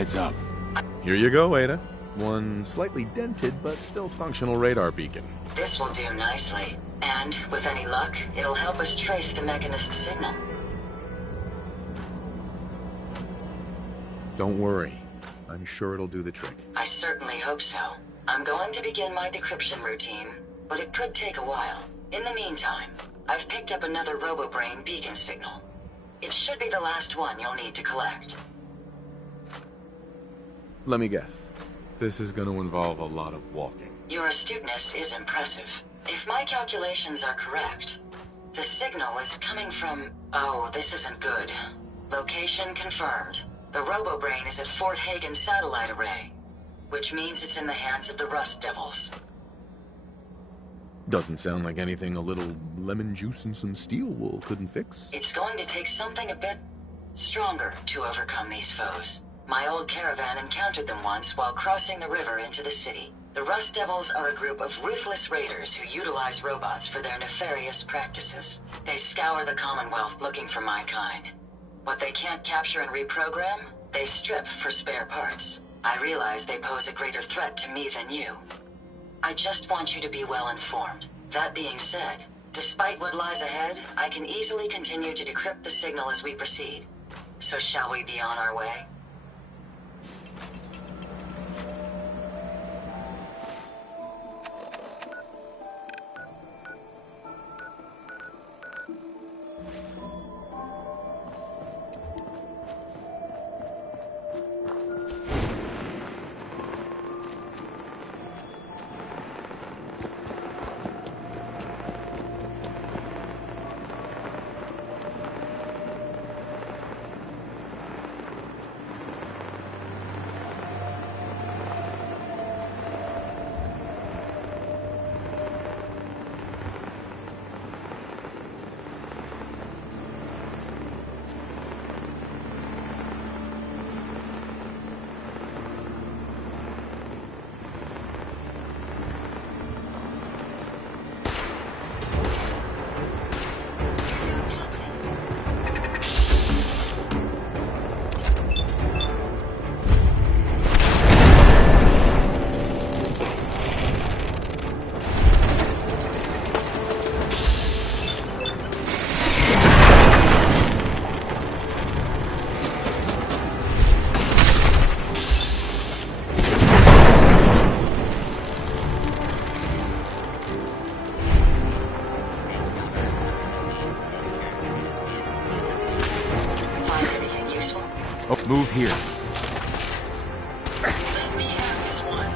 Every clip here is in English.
Heads up. Here you go, Ada. One slightly dented but still functional radar beacon. This will do nicely. And, with any luck, it'll help us trace the Mechanist's signal. Don't worry. I'm sure it'll do the trick. I certainly hope so. I'm going to begin my decryption routine, but it could take a while. In the meantime, I've picked up another RoboBrain beacon signal. It should be the last one you'll need to collect. Let me guess. This is going to involve a lot of walking. Your astuteness is impressive. If my calculations are correct, the signal is coming from... Oh, this isn't good. Location confirmed. The RoboBrain is at Fort Hagen Satellite Array, which means it's in the hands of the Rust Devils. Doesn't sound like anything a little lemon juice and some steel wool couldn't fix. It's going to take something a bit stronger to overcome these foes. My old caravan encountered them once while crossing the river into the city. The Rust Devils are a group of ruthless raiders who utilize robots for their nefarious practices. They scour the Commonwealth looking for my kind. What they can't capture and reprogram, they strip for spare parts. I realize they pose a greater threat to me than you. I just want you to be well informed. That being said, despite what lies ahead, I can easily continue to decrypt the signal as we proceed. So shall we be on our way? Move here. Let me have this one.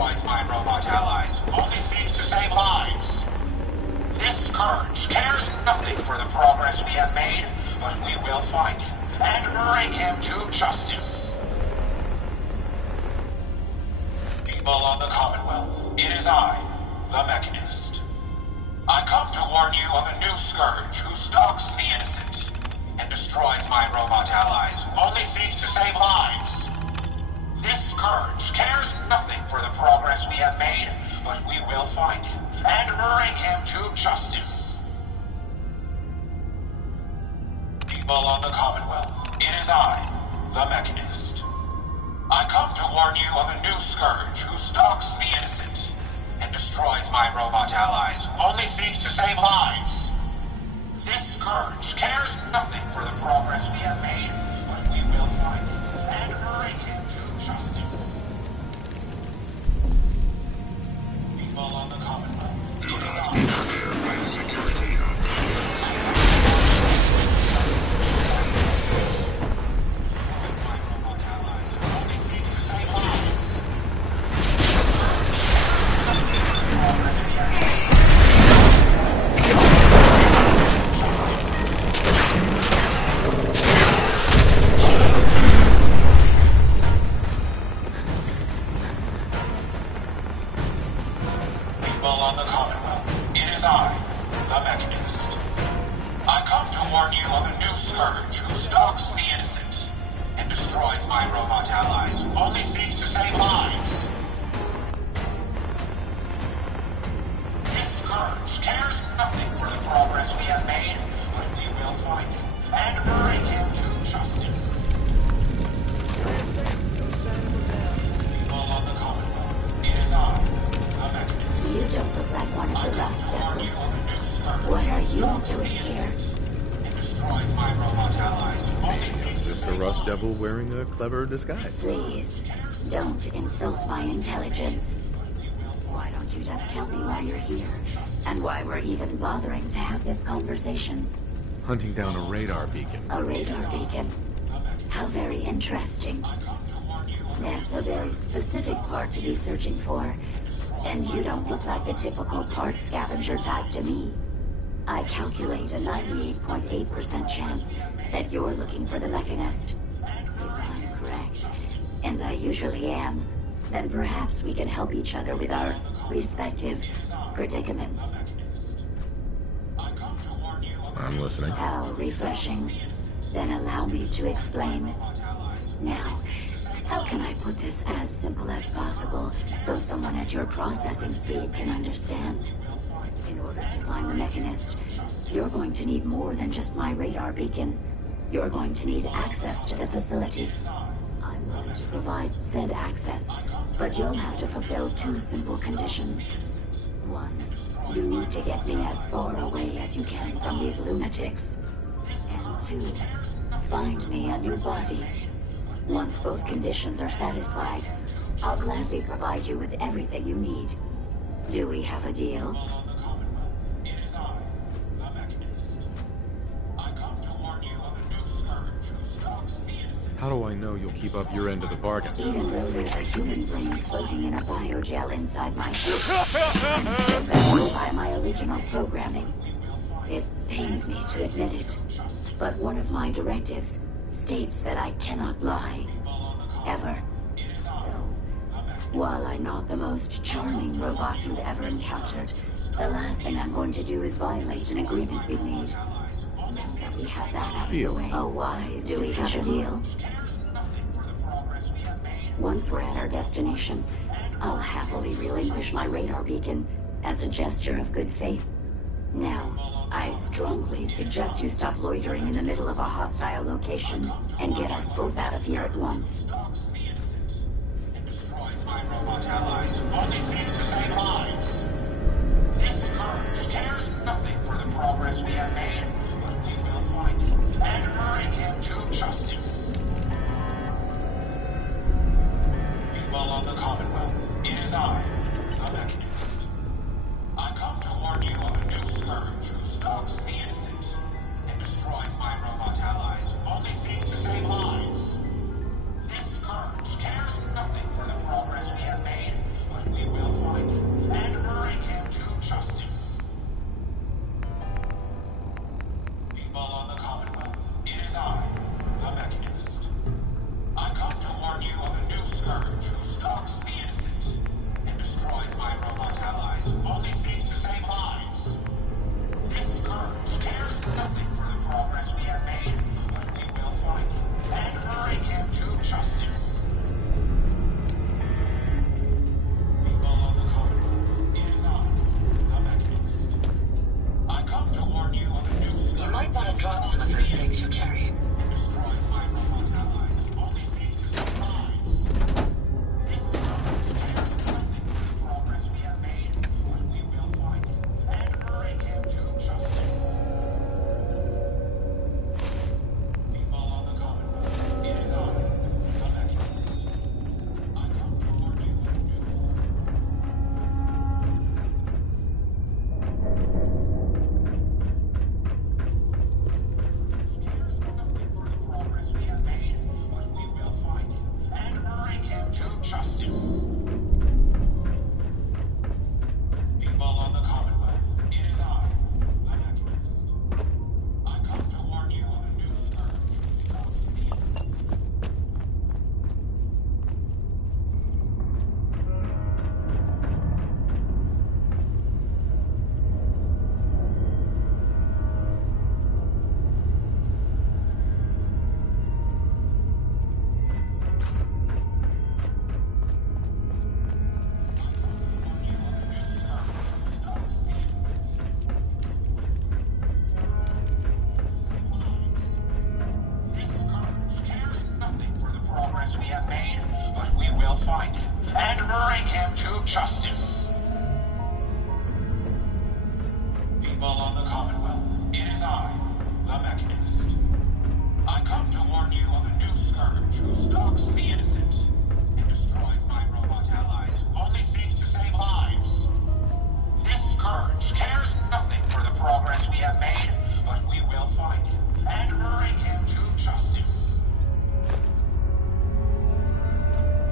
destroys my robot allies, only seeks to save lives. This scourge cares nothing for the progress we have made, but we will find him and bring him to justice. People of the Commonwealth, it is I, the Mechanist. I come to warn you of a new scourge who stalks the innocent and destroys my robot allies, only seeks to save lives. This scourge cares nothing for the progress we have made, but we will find him and bring him to justice. People of the Commonwealth, it is I, the Mechanist. I come to warn you of a new scourge who stalks the innocent and destroys my robot allies, only seeks to save lives. This scourge cares nothing for the progress we have made, but we will find him and bring him to justice. People of the Commonwealth, do not interfere with security operations. Devil wearing a clever disguise. Please, don't insult my intelligence. Why don't you just tell me why you're here, and why we're even bothering to have this conversation? Hunting down a radar beacon. A radar beacon? How very interesting. That's a very specific part to be searching for, and you don't look like the typical part scavenger type to me. I calculate a 98.8% chance that you're looking for the Mechanist. If I'm correct, and I usually am, then perhaps we can help each other with our respective predicaments. I'm listening. How refreshing. Then allow me to explain. Now, how can I put this as simple as possible so someone at your processing speed can understand? In order to find the Mechanist, you're going to need more than just my radar beacon. You're going to need access to the facility. I'm willing to provide said access, but you'll have to fulfill two simple conditions. One, you need to get me as far away as you can from these lunatics. And two, find me a new body. Once both conditions are satisfied, I'll gladly provide you with everything you need. Do we have a deal? How do I know you'll keep up your end of the bargain? Even though there's a human brain floating in a biogel inside my head, I'm still bound by my original programming. It pains me to admit it, but one of my directives states that I cannot lie. Ever. So, while I'm not the most charming robot you've ever encountered, the last thing I'm going to do is violate an agreement we made. Now that we have that out of the way. Oh, why? Do we have a deal? Once we're at our destination, I'll happily relinquish my radar beacon as a gesture of good faith. Now, I strongly suggest you stop loitering in the middle of a hostile location and get us both out of here at once. My robot allies only seeks to save lives. This scourge cares nothing for the progress we have made, but we will find him and bring him to justice. People of the Commonwealth, it is I, the Mechanist. I come to warn you of a new scourge who stalks the innocent and destroys my robot allies, only seeks to save lives. This scourge justice. People of the Commonwealth, it is I, the Mechanist. I come to warn you of a new scourge who stalks the innocent and destroys my robot allies who only seek to save lives. This scourge cares nothing for the progress we have made, but we will find him and bring him to justice.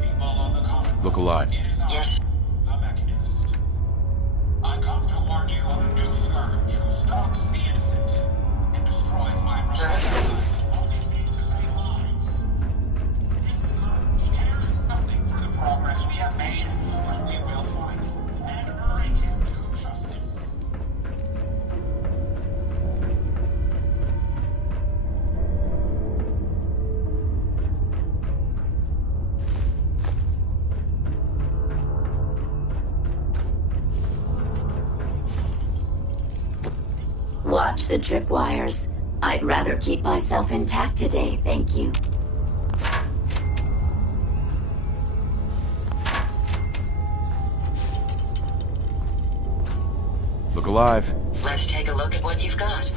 People of the Commonwealth, Look alive. it is I, Yes. the Mechanist. I come to warn you of a new scourge who stalks the innocent and destroys my robot Sir? allies who only seek to save lives. This scourge cares nothing for the progress we have made, but we will find him and bring him to justice. Watch the tripwires. I'd rather keep myself intact today, thank you. Look alive. Let's take a look at what you've got.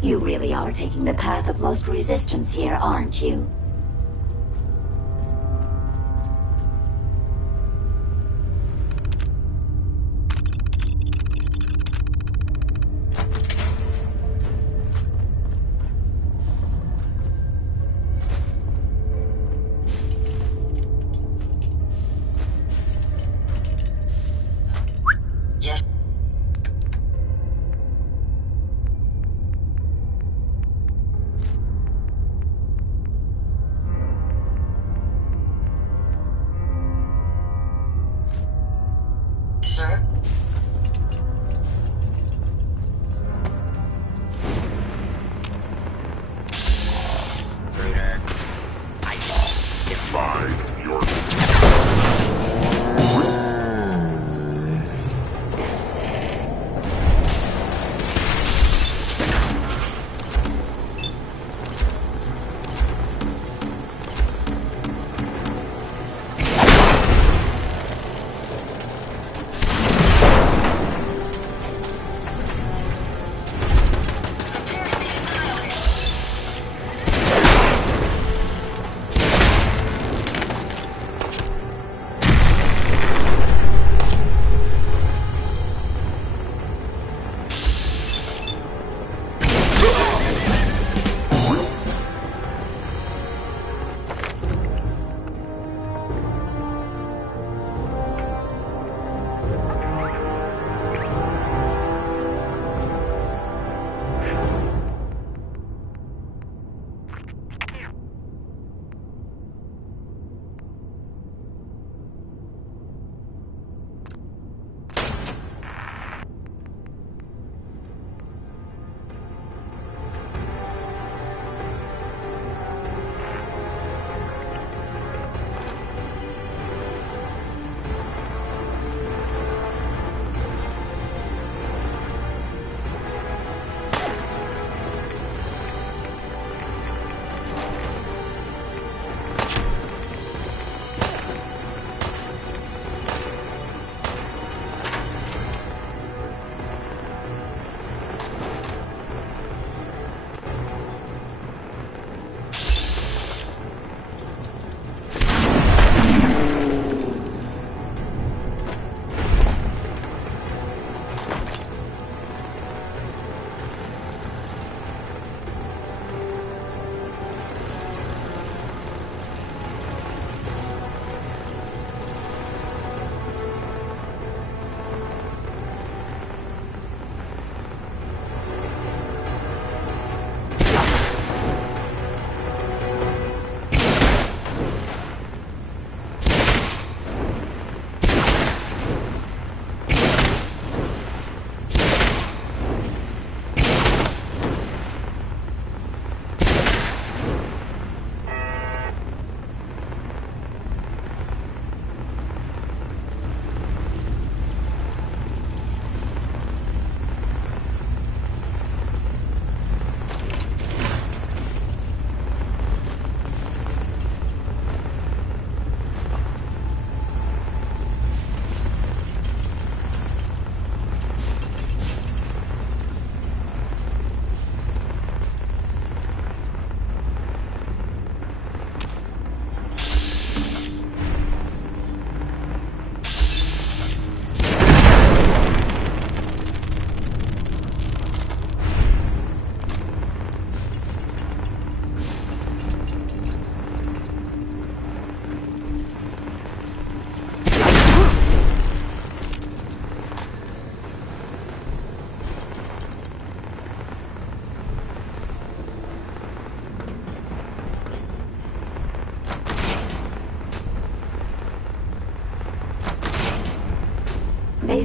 You really are taking the path of most resistance here, aren't you? Yes.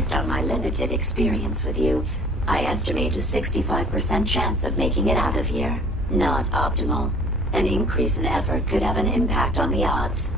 Based on my limited experience with you, I estimate a 65% chance of making it out of here. Not optimal. An increase in effort could have an impact on the odds.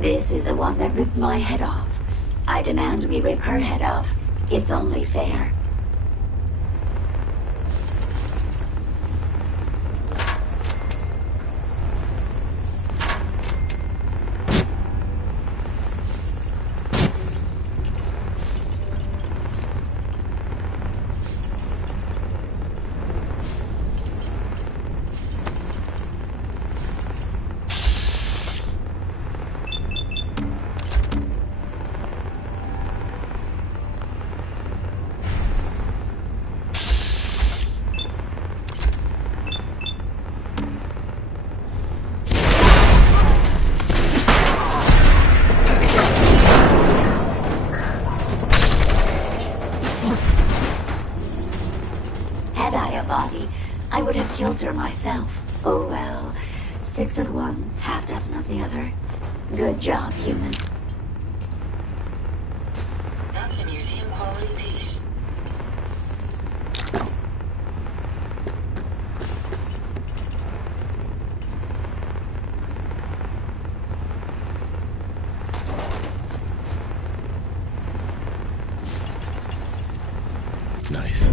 This is the one that ripped my head off. I demand we rip her head off. It's only fair. Had I a body, I would have killed her myself. Oh well. 6 of one, half dozen of the other. Good job, human. That's a museum quality piece. Nice.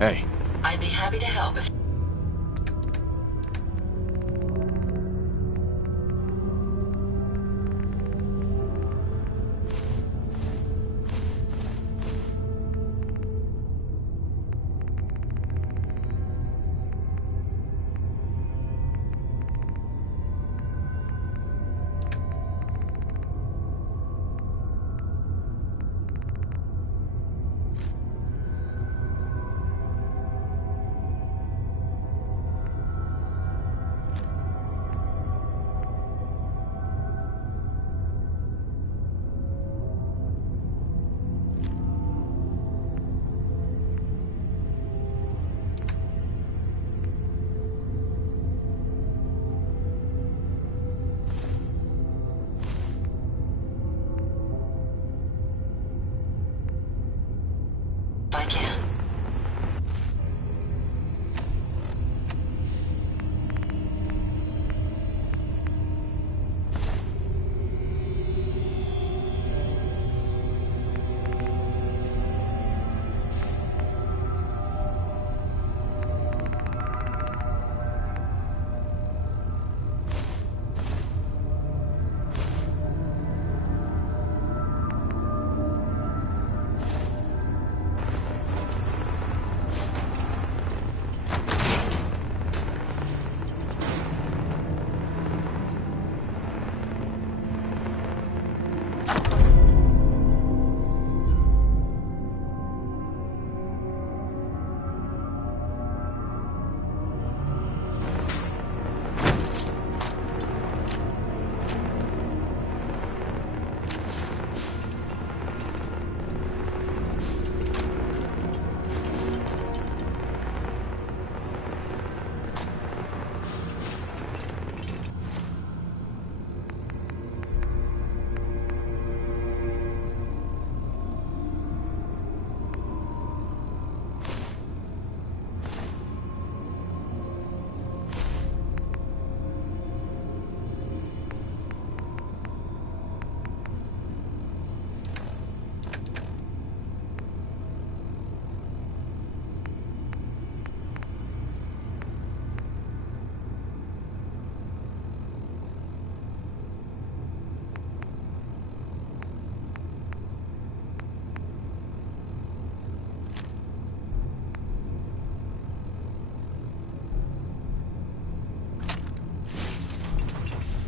Hey. I'd be happy to help if...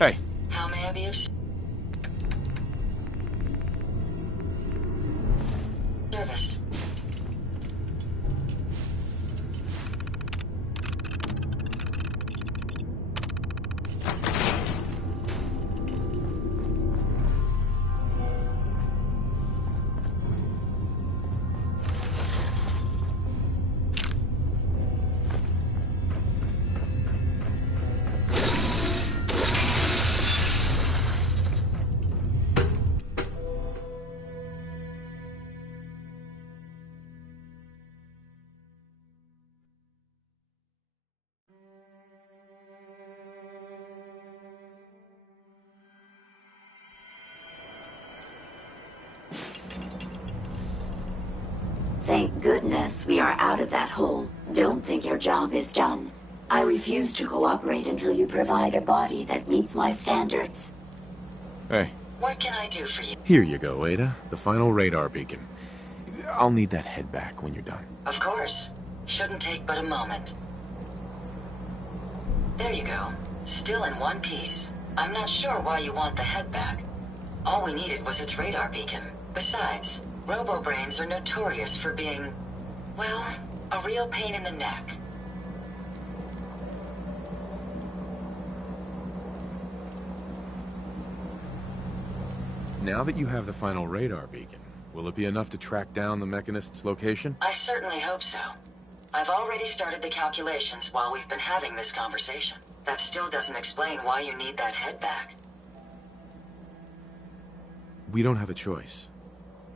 Hey. How may I be of service? Thank goodness we are out of that hole. Don't think your job is done. I refuse to cooperate until you provide a body that meets my standards. Hey. What can I do for you? Here you go, Ada. The final radar beacon. I'll need that head back when you're done. Of course. Shouldn't take but a moment. There you go. Still in one piece. I'm not sure why you want the head back. All we needed was its radar beacon. Besides, Robo-brains are notorious for being, well, a real pain in the neck. Now that you have the final radar beacon, will it be enough to track down the Mechanist's location? I certainly hope so. I've already started the calculations while we've been having this conversation. That still doesn't explain why you need that head back. We don't have a choice.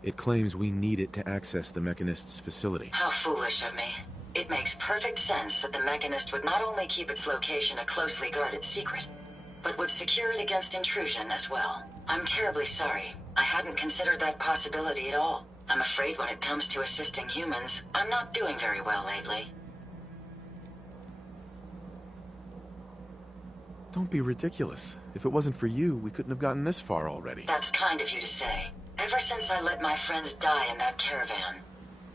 It claims we need it to access the Mechanist's facility. How foolish of me. It makes perfect sense that the Mechanist would not only keep its location a closely guarded secret, but would secure it against intrusion as well. I'm terribly sorry. I hadn't considered that possibility at all. I'm afraid when it comes to assisting humans, I'm not doing very well lately. Don't be ridiculous. If it wasn't for you, we couldn't have gotten this far already. That's kind of you to say. Ever since I let my friends die in that caravan,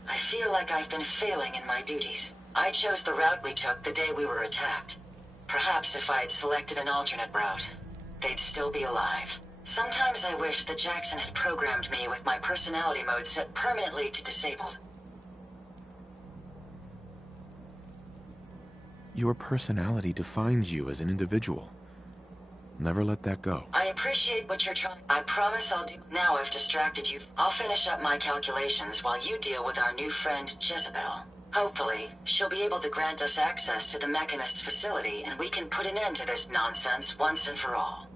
I feel like I've been failing in my duties. I chose the route we took the day we were attacked. Perhaps if I had selected an alternate route, they'd still be alive. Sometimes I wish that Jackson had programmed me with my personality mode set permanently to disabled. Your personality defines you as an individual. Never let that go. I appreciate what you're trying. I promise I'll do. Now I've distracted you. I'll finish up my calculations while you deal with our new friend, Jezebel. Hopefully, she'll be able to grant us access to the Mechanist's facility, and we can put an end to this nonsense once and for all.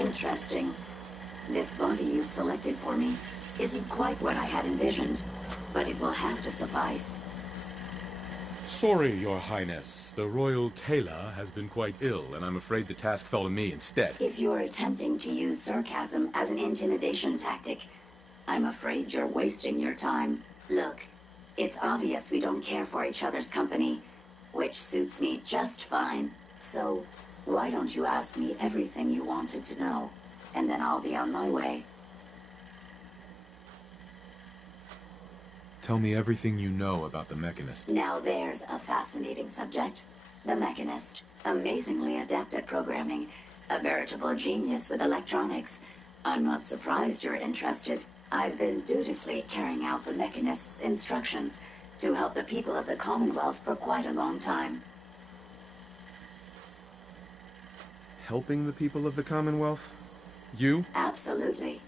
Interesting. This body you've selected for me isn't quite what I had envisioned, but but it will have to suffice. Sorry, Your Highness. The Royal Tailor has been quite ill, and I'm afraid the task fell to me instead. If you're attempting to use sarcasm as an intimidation tactic, I'm afraid you're wasting your time. Look, it's obvious we don't care for each other's company, which suits me just fine. So, why don't you ask me everything you wanted to know, and then I'll be on my way. Tell me everything you know about the Mechanist. Now there's a fascinating subject. The Mechanist, amazingly adept at programming, a veritable genius with electronics. I'm not surprised you're interested. I've been dutifully carrying out the Mechanist's instructions to help the people of the Commonwealth for quite a long time. Helping the people of the Commonwealth? You? Absolutely.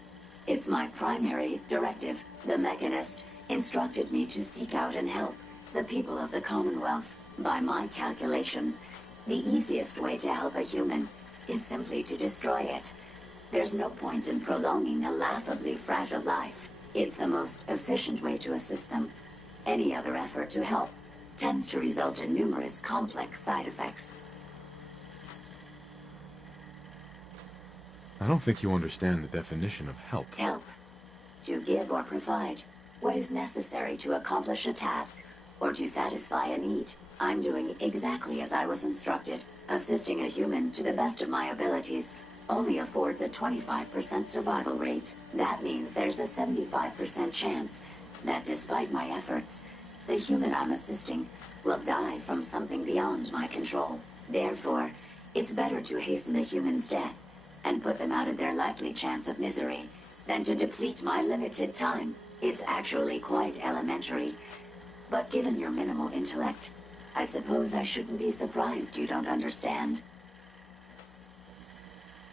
It's my primary directive. The Mechanist instructed me to seek out and help the people of the Commonwealth. By my calculations, the easiest way to help a human is simply to destroy it. There's no point in prolonging a laughably fragile life. It's the most efficient way to assist them. Any other effort to help tends to result in numerous complex side effects. I don't think you understand the definition of help. Help. To give or provide what is necessary to accomplish a task or to satisfy a need. I'm doing exactly as I was instructed. Assisting a human to the best of my abilities only affords a 25% survival rate. That means there's a 75% chance that despite my efforts, the human I'm assisting will die from something beyond my control. Therefore, it's better to hasten the human's death and put them out of their likely chance of misery than to deplete my limited time. It's actually quite elementary, but given your minimal intellect, I suppose I shouldn't be surprised you don't understand.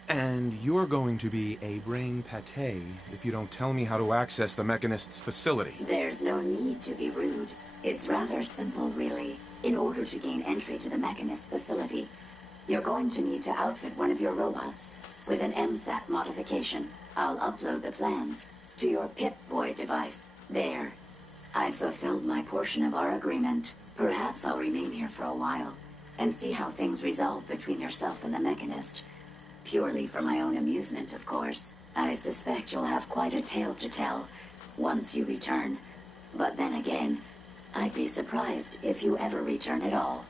And you're going to be a brain pate if you don't tell me how to access the Mechanist's facility. There's no need to be rude. It's rather simple, really. In order to gain entry to the Mechanist's facility, you're going to need to outfit one of your robots with an MSAT modification. I'll upload the plans to your Pip-Boy device. There. I've fulfilled my portion of our agreement. Perhaps I'll remain here for a while and see how things resolve between yourself and the Mechanist. Purely for my own amusement, of course. I suspect you'll have quite a tale to tell once you return. But then again, I'd be surprised if you ever return at all.